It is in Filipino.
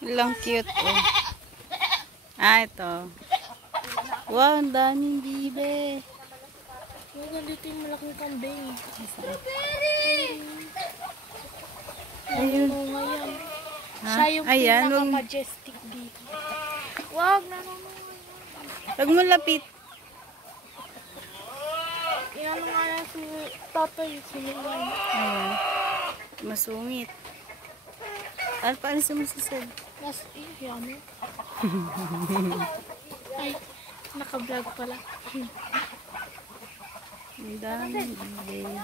Ilang cute. Oh. Ah, ito. Wow, ang daming bibe. Oh, nandito yung malaking kambing. Ayun. Nanununga yan. Ha? Siya yung Ayan, pinaka-majestic dito. Wag, nanununga yan. Huwag mo lapit. Yan nga yan si tatay, sinulan. Ayan. Masungit. Ano pa ano sumusisad? Mas, yan. Ay, naka-vlog pala. Ang daming bibe.